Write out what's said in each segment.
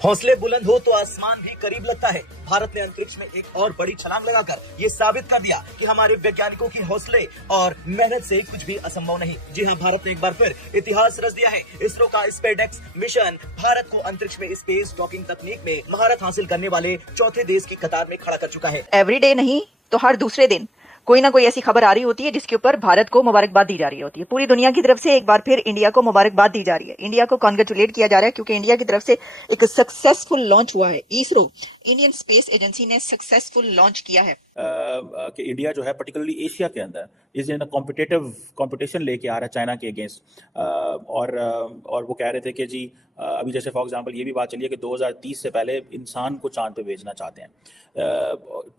हौसले बुलंद हो तो आसमान भी करीब लगता है। भारत ने अंतरिक्ष में एक और बड़ी छलांग लगाकर ये साबित कर दिया कि हमारे वैज्ञानिकों की हौसले और मेहनत से कुछ भी असंभव नहीं। जी हाँ, भारत ने एक बार फिर इतिहास रच दिया है। इसरो का स्पेसएक्स मिशन भारत को अंतरिक्ष में स्पेस डॉकिंग तकनीक में महारत हासिल करने वाले चौथे देश की कतार में खड़ा कर चुका है। एवरीडे नहीं तो हर दूसरे दिन कोई ना कोई ऐसी खबर आ रही होती है जिसके ऊपर भारत को मुबारकबाद दी जा रही होती है। पूरी दुनिया की तरफ से एक बार फिर इंडिया को मुबारकबाद दी जा रही है। इंडिया को कॉन्ग्रेचुलेट किया जा रहा है क्योंकि इंडिया की तरफ से एक सक्सेसफुल लॉन्च हुआ है। इसरो इंडियन स्पेस एजेंसी ने सक्सेसफुल लॉन्च किया है कि इंडिया जो है पर्टिकुलरली एशिया के अंदर इज इन कॉम्पिटिटिव कंपटीशन लेके आ रहा है चाइना के अगेंस्ट। और वो कह रहे थे कि जी अभी जैसे फॉर एग्जांपल ये भी बात चली है कि 2030 से पहले इंसान को चांद पे भेजना चाहते हैं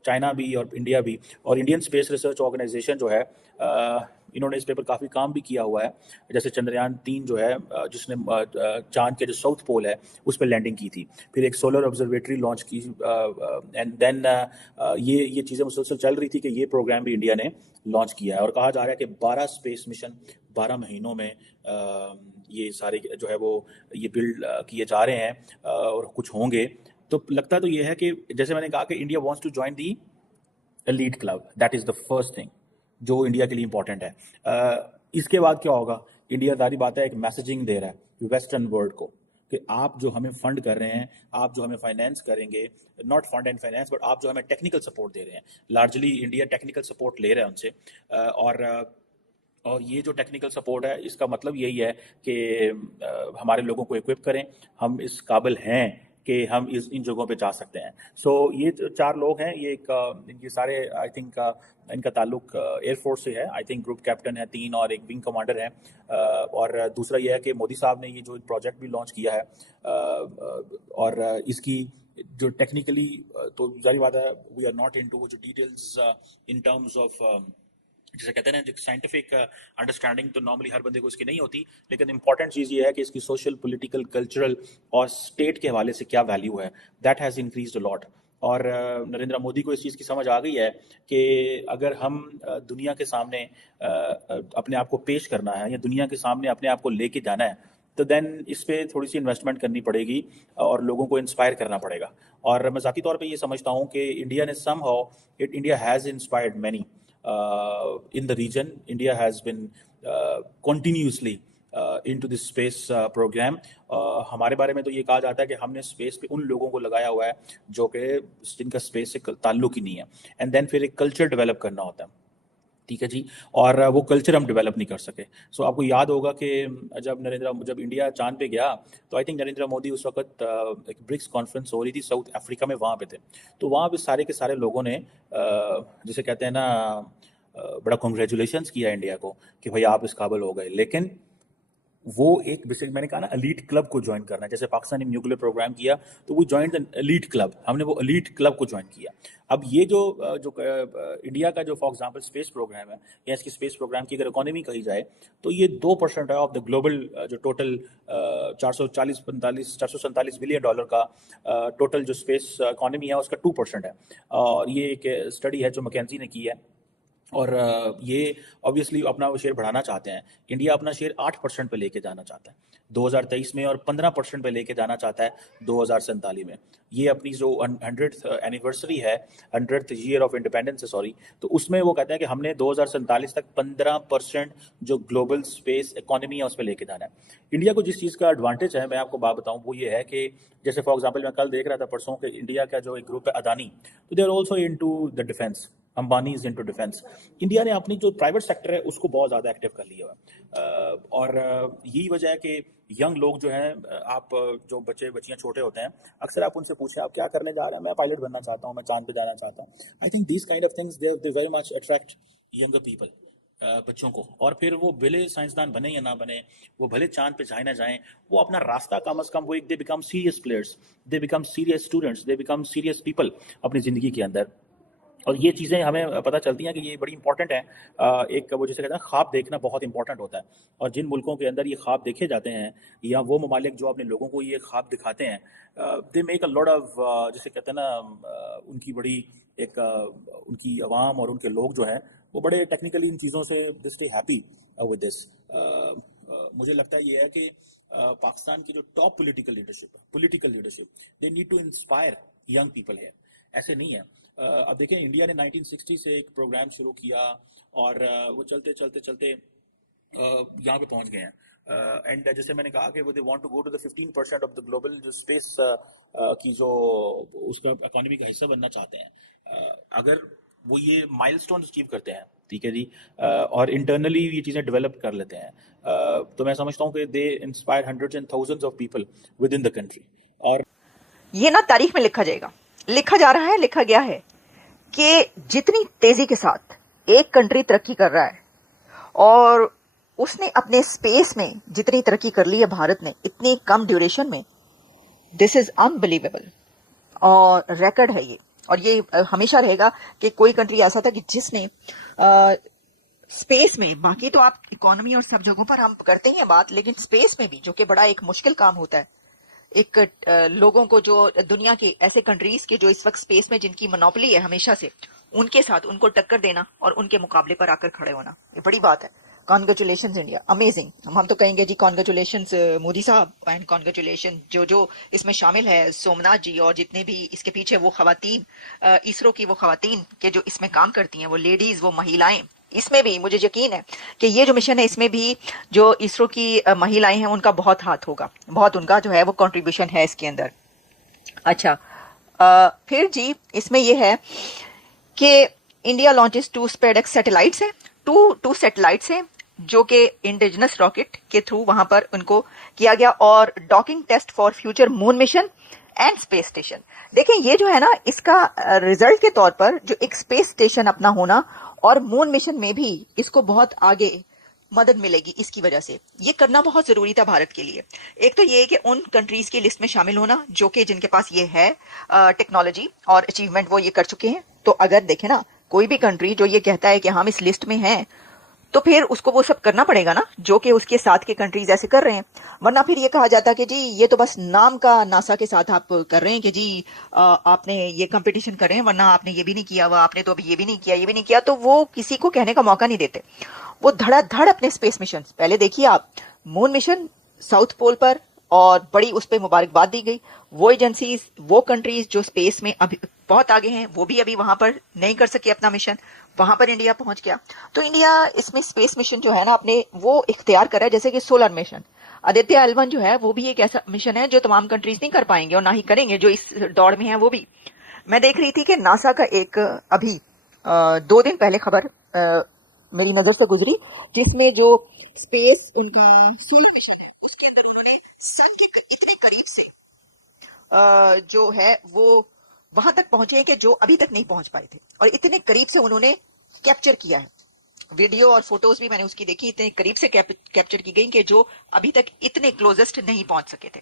चाइना भी और इंडिया भी। और इंडियन स्पेस रिसर्च ऑर्गेनाइजेशन जो है इन्होंने इस पेपर काफ़ी काम भी किया हुआ है। जैसे चंद्रयान 3 जो है जिसने चांद के जो साउथ पोल है उस पर लैंडिंग की थी, फिर एक सोलर ऑब्जर्वेटरी लॉन्च की एंड देन ये चीज़ें मुसलसल चल रही थी कि ये प्रोग्राम भी इंडिया ने लॉन्च किया है। और कहा जा रहा है कि 12 स्पेस मिशन 12 महीनों में ये सारे जो है वो ये बिल्ड किए जा रहे हैं और कुछ होंगे। तो लगता तो ये है कि जैसे मैंने कहा कि India wants to join the elite club, that is the first thing जो इंडिया के लिए इंपॉर्टेंट है। इसके बाद क्या होगा, इंडिया सारी बात है एक मैसेजिंग दे रहा है वेस्टर्न वर्ल्ड को कि आप जो हमें फंड कर रहे हैं, आप जो हमें फाइनेंस करेंगे, not fund and finance but आप जो हमें टेक्निकल सपोर्ट दे रहे हैं, लार्जली इंडिया टेक्निकल सपोर्ट ले रहा है उनसे। और ये जो टेक्निकल सपोर्ट है इसका मतलब यही है कि हमारे लोगों को इक्विप करें, हम इस काबिल हैं कि हम इन जगहों पे जा सकते हैं। सो ये 4 लोग हैं, ये इनके सारे आई थिंक इनका ताल्लुक एयरफोर्स से है। आई थिंक ग्रुप कैप्टन है 3 और एक विंग कमांडर है। और दूसरा ये है कि मोदी साहब ने ये जो प्रोजेक्ट भी लॉन्च किया है और इसकी जो टेक्निकली तो जारी बात है वी आर नॉट इनटू जो डिटेल्स इन टर्म्स ऑफ जैसे कहते हैं ना साइंटिफिक अंडरस्टैंडिंग तो नॉर्मली हर बंदे को इसकी नहीं होती, लेकिन इंपॉर्टेंट चीज़ ये है कि इसकी सोशल, पॉलिटिकल, कल्चरल और स्टेट के हवाले से क्या वैल्यू है, that has increased a lot. और नरेंद्र मोदी को इस चीज़ की समझ आ गई है कि अगर हम दुनिया के सामने अपने आप को पेश करना है या दुनिया के सामने अपने आप को लेके जाना है तो देन इस पर थोड़ी सी इन्वेस्टमेंट करनी पड़ेगी और लोगों को इंस्पायर करना पड़ेगा। और मैं ज़ाती तौर पे ये समझता हूँ कि इंडिया ने somehow India has inspired many in the region. India has been continuously into this space program. हमारे बारे में तो ये कहा जाता है कि हमने स्पेस पे उन लोगों को लगाया हुआ है जो कि जिनका स्पेस से ताल्लुक ही नहीं है। एंड देन फिर एक कल्चर डेवलप करना होता है, ठीक है जी, और वो कल्चर हम डेवलप नहीं कर सके। सो आपको याद होगा कि जब इंडिया चांद पे गया तो आई थिंक नरेंद्र मोदी उस वक्त एक ब्रिक्स कॉन्फ्रेंस हो रही थी साउथ अफ्रीका में, वहाँ पे थे। तो वहाँ पे सारे के सारे लोगों ने जिसे कहते हैं ना बड़ा कॉन्ग्रेचुलेशंस किया इंडिया को कि भाई आप इस काबिल हो गए। लेकिन वो एक विषय मैंने कहा ना एलीट क्लब को ज्वाइन करना है। जैसे पाकिस्तान ने न्यूक्लियर प्रोग्राम किया तो वो ज्वाइन द एलीट क्लब, हमने वो एलीट क्लब को ज्वाइन किया। अब ये जो इंडिया का जो फॉर एग्जांपल स्पेस प्रोग्राम है या इसकी स्पेस प्रोग्राम की अगर इकोनॉमी कही जाए तो ये 2% है ऑफ द ग्लोबल जो टोटल 447 बिलियन डॉलर का टोटल जो स्पेस इकोनॉमी है उसका 2% है। और ये एक स्टडी है जो मैकेंजी ने की है और ये ऑब्वियसली अपना वो शेयर बढ़ाना चाहते हैं। इंडिया अपना शेयर 8% पे लेके जाना चाहता है 2023 में और 15% पे लेके जाना चाहता है 2047 में। ये अपनी जो 100th एनिवर्सरी है, 100th ईयर ऑफ इंडिपेंडेंस है सॉरी, तो उसमें वो कहते हैं कि हमने 2047 तक 15% जो ग्लोबल स्पेस इकोनॉमी है उस पर लेके जाना है। इंडिया को जिस चीज़ का एडवांटेज है मैं आपको बात बताऊँ वो ये है कि जैसे फॉर एग्जाम्पल मैं कल देख रहा था परसों कि इंडिया का जो एक ग्रुप है अदानी, तो they are also into the defence, Ambani is into defence. India ने अपनी जो प्राइवेट सेक्टर है उसको बहुत ज़्यादा एक्टिव कर लिया है और यही वजह है कि यंग लोग जो हैं, आप जो बच्चे बच्चियाँ छोटे होते हैं अक्सर आप उनसे पूछें आप क्या करने जा रहे हैं, मैं पायलट बनना चाहता हूँ, मैं चांद पे जाना चाहता हूँ। I think this kind of things they very much attract younger people, बच्चों को। और फिर वो भले साइंसदान बने या ना बने, वो भले चांद पे जाए ना जाए, वो अपना रास्ता कम अज कम वो एक they become serious players, they become serious students, they become serious people अपनी ज़िंदगी के अंदर। और ये चीज़ें हमें पता चलती हैं कि ये बड़ी इंपॉर्टेंट है। एक वो जिसे कहते हैं ख्वाब देखना बहुत इंपॉर्टेंट होता है और जिन मुल्कों के अंदर ये ख्वाब देखे जाते हैं या वो ममालिक जो अपने लोगों को ये ख्वाब दिखाते हैं, they make a lot of जिसे कहते हैं ना उनकी बड़ी एक उनकी आवाम और उनके लोग जो हैं वो बड़े टेक्निकली इन चीज़ों से they stay happy with this. मुझे लगता है ये है कि पाकिस्तान के जो top political leadership they need to inspire young people है, ऐसे नहीं है। अब देखें, इंडिया ने 1960 से एक प्रोग्राम शुरू किया और वो चलते चलते चलते यहाँ पे पहुंच गए हैं। एंड जैसे मैंने कहा कि वो they want to go to the 15% of the global जो स्पेस की जो उसका इकोनॉमी का हिस्सा बनना चाहते हैं। अगर वो ये माइलस्टोन अचीव करते हैं, ठीक है जी, और इंटरनली ये चीज़ें डेवलप कर लेते हैं, तो मैं समझता हूँ कि they inspire hundreds and thousands of people within the country. और ये ना तारीख में लिखा जाएगा, लिखा जा रहा है, लिखा गया है कि जितनी तेजी के साथ एक कंट्री तरक्की कर रहा है और उसने अपने स्पेस में जितनी तरक्की कर ली है भारत ने इतनी कम ड्यूरेशन में, दिस इज अनबिलीवेबल और रिकॉर्ड है ये। और ये हमेशा रहेगा कि कोई कंट्री ऐसा था कि जिसने स्पेस में, बाकी तो आप इकोनॉमी और सब जगहों पर हम करते ही हैं बात, लेकिन स्पेस में भी, जो कि बड़ा एक मुश्किल काम होता है, एक लोगों को, जो दुनिया के ऐसे कंट्रीज के जो इस वक्त स्पेस में जिनकी मोनोपोली है हमेशा से, उनके साथ उनको टक्कर देना और उनके मुकाबले पर आकर खड़े होना, ये बड़ी बात है। Congratulation India, amazing. हम तो कहेंगे जी कॉन्ग्रेचुलेशन मोदी साहब एंड कॉन्ग्रेचुलेशन जो इसमें शामिल है, सोमनाथ जी और जितने भी इसके पीछे वो खवातीन, इसरो की वो खवातीन के जो इसमें काम करती हैं, वो लेडीज, वो महिलाएं, इसमें भी मुझे यकीन है कि ये जो मिशन है इसमें भी जो इसरो की महिलाएं हैं उनका बहुत हाथ होगा, बहुत उनका जो है वो कंट्रीब्यूशन है इसके अंदर। अच्छा, फिर जी इसमें ये है कि इंडिया लॉन्चेस 2 SpaceX सैटेलाइट्स हैं, टू सैटेलाइट्स हैं जो कि इंडिजिनस रॉकेट के थ्रू वहां पर उनको किया गया, और docking test for future moon mission and space station. देखें ये जो है ना, इसका रिजल्ट के तौर पर जो एक स्पेस स्टेशन अपना होना और मून मिशन में भी इसको बहुत आगे मदद मिलेगी इसकी वजह से। ये करना बहुत जरूरी था भारत के लिए। एक तो ये है कि उन कंट्रीज की लिस्ट में शामिल होना जो कि जिनके पास ये है टेक्नोलॉजी और अचीवमेंट, वो ये कर चुके हैं। तो अगर देखें ना, कोई भी कंट्री जो ये कहता है कि हम इस लिस्ट में हैं, तो फिर उसको वो सब करना पड़ेगा ना जो कि उसके साथ के कंट्रीज ऐसे कर रहे हैं। वरना फिर ये कहा जाता कि जी ये तो बस नाम का नासा के साथ आप कर रहे हैं कि जी आपने ये कंपटीशन कर रहे हैं, वरना आपने ये भी नहीं किया, आपने तो अभी ये भी नहीं किया, ये भी नहीं किया। तो वो किसी को कहने का मौका नहीं देते। वो धड़ाधड़ अपने स्पेस मिशन, पहले देखिए आप, मून मिशन साउथ पोल पर, और बड़ी उस पर मुबारकबाद दी गई। वो एजेंसीज, वो कंट्रीज जो स्पेस में अभी बहुत आगे हैं, वो भी अभी वहां पर नहीं कर सके अपना मिशन, वहां पर इंडिया पहुंच गया। तो इंडिया इसमें स्पेस मिशन जो है ना अपने वो इख्तियार कर रहा है, जैसे कि सोलर मिशन आदित्य L1 जो है, वो भी एक ऐसा मिशन है जो तमाम कंट्रीज नहीं कर पाएंगे और ना ही करेंगे जो इस दौड़ में है। वो भी मैं देख रही थी कि नासा का एक अभी 2 दिन पहले खबर मेरी नजर से गुजरी, जिसमें जो स्पेस उनका सोलर मिशन है उसके अंदर उन्होंने सन के इतने करीब से जो है वो वहां तक पहुंचे हैं कि जो अभी तक नहीं पहुंच पाए थे, और इतने करीब से उन्होंने कैप्चर किया है। वीडियो और फोटोज भी मैंने उसकी देखी, इतने करीब से कैप्चर की गई कि जो अभी तक इतने क्लोजेस्ट नहीं पहुंच सके थे।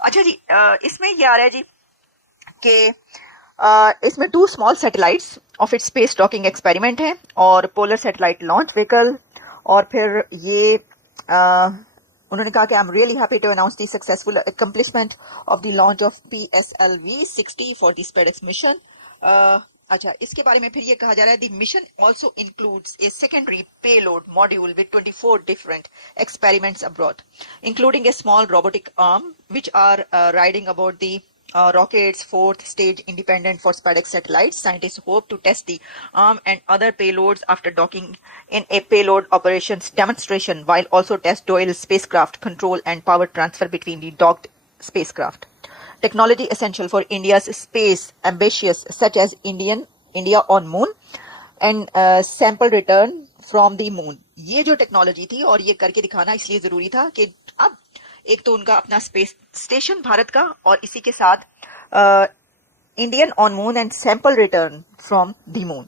अच्छा जी, इसमें ये आ रहा है जी कि इसमें 2 small satellites of its space docking experiment है और पोलर सैटेलाइट लॉन्च व्हीकल। और फिर ये उन्होंने कहा कि I am really happy to announce the successful accomplishment of the launch of PSLV-60 for the space mission. अच्छा, इसके बारे में फिर ये कहा जा रहा है the mission also includes a secondary payload module with 24 different experiments abroad, including a small robotic arm which are riding about the rocket's 4th stage independent for SpaceX satellites. Scientists hope to test the arm and other payloads after docking in a payload operations demonstration, while also test dual spacecraft control and power transfer between the docked spacecraft. Technology essential for India's space ambitions such as India on moon and sample return from the moon. ये जो technology थी और ये करके दिखाना इसलिए जरूरी था कि अब एक तो उनका अपना स्पेस स्टेशन भारत का, और इसी के साथ Indian on moon and sample return from the moon,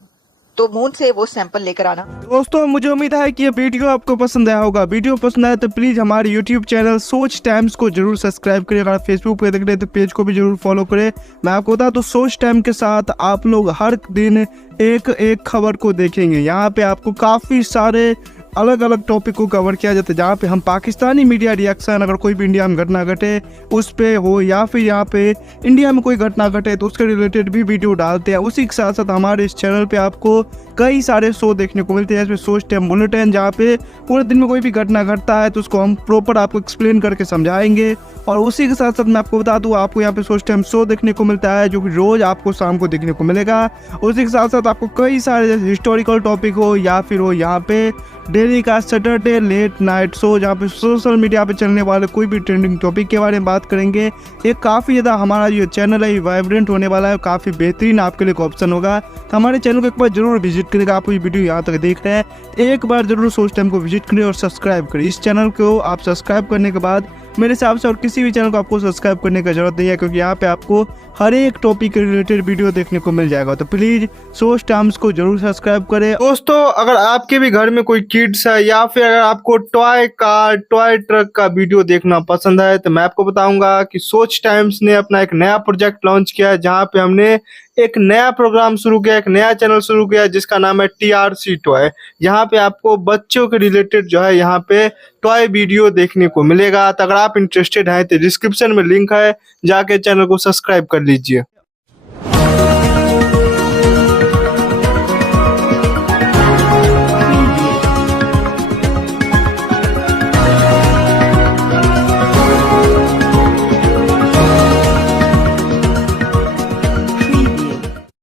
तो मून से वो सैंपल लेकर आना। दोस्तों, मुझे उम्मीद है कि ये वीडियो आपको पसंद आया होगा। वीडियो पसंद आया तो प्लीज़ हमारे यूट्यूब चैनल सोच टाइम्स को जरूर सब्सक्राइब करें। अगर फेसबुक पे देख रहे हैं तो पेज को भी जरूर फॉलो करें। मैं आपको बता तो सोच टाइम के साथ आप लोग हर दिन एक खबर को देखेंगे। यहाँ पे आपको काफ़ी सारे अलग अलग टॉपिक को कवर किया जाता है, जहाँ पे हम पाकिस्तानी मीडिया रिएक्शन, अगर कोई भी इंडिया में घटना घटे उस पे हो, या फिर यहाँ पे इंडिया में कोई घटना घटे तो उसके रिलेटेड भी वीडियो डालते हैं। उसी के साथ साथ हमारे इस चैनल पे आपको कई सारे शो देखने को मिलते हैं, इसमें सोच टाइम बुलेटिन, जहाँ पे पूरे दिन में कोई भी घटना घटता है तो उसको हम प्रॉपर आपको एक्सप्लेन करके समझाएंगे। और उसी के साथ साथ मैं आपको बता दूं, आपको यहाँ पे सोच टाइम शो देखने को मिलता है जो कि रोज आपको शाम को देखने को मिलेगा। उसी के साथ साथ आपको कई सारे जैसे हिस्टोरिकल टॉपिक हो या फिर हो यहाँ पे डेली का सैटरडे लेट नाइट शो, जहाँ पे सोशल मीडिया पे चलने वाले कोई भी ट्रेंडिंग टॉपिक के बारे में बात करेंगे। ये काफ़ी ज़्यादा हमारा जो चैनल है वाइब्रेंट होने वाला है, काफ़ी बेहतरीन आपके लिए एक ऑप्शन होगा। तो हमारे चैनल को एक बार जरूर विजिट करेगा। आप ये वीडियो यहाँ तक देख रहे हैं, एक बार जरूर सोच टाइम को विजिट करें और सब्सक्राइब करें। इस चैनल को आप सब्सक्राइब करने के बाद मेरे हिसाब से और किसी भी चैनल को आपको सब्सक्राइब करने की जरूरत नहीं है, क्योंकि यहाँ पे आपको हर एक टॉपिक के रिलेटेड वीडियो देखने को मिल जाएगा। तो प्लीज सोच टाइम्स को जरूर सब्सक्राइब करें। दोस्तों, अगर आपके भी घर में कोई किड्स है या फिर अगर आपको टॉय कार, टॉय ट्रक का वीडियो देखना पसंद है तो मैं आपको बताऊंगा कि सोच टाइम्स ने अपना एक नया प्रोजेक्ट लॉन्च किया है, जहाँ पे हमने एक नया प्रोग्राम शुरू किया, एक नया चैनल शुरू किया जिसका नाम है TRC टॉय। यहाँ पे आपको बच्चों के रिलेटेड जो है यहाँ पे टॉय वीडियो देखने को मिलेगा। तो अगर आप इंटरेस्टेड हैं तो डिस्क्रिप्शन में लिंक है, जाके चैनल को सब्सक्राइब कर लीजिए।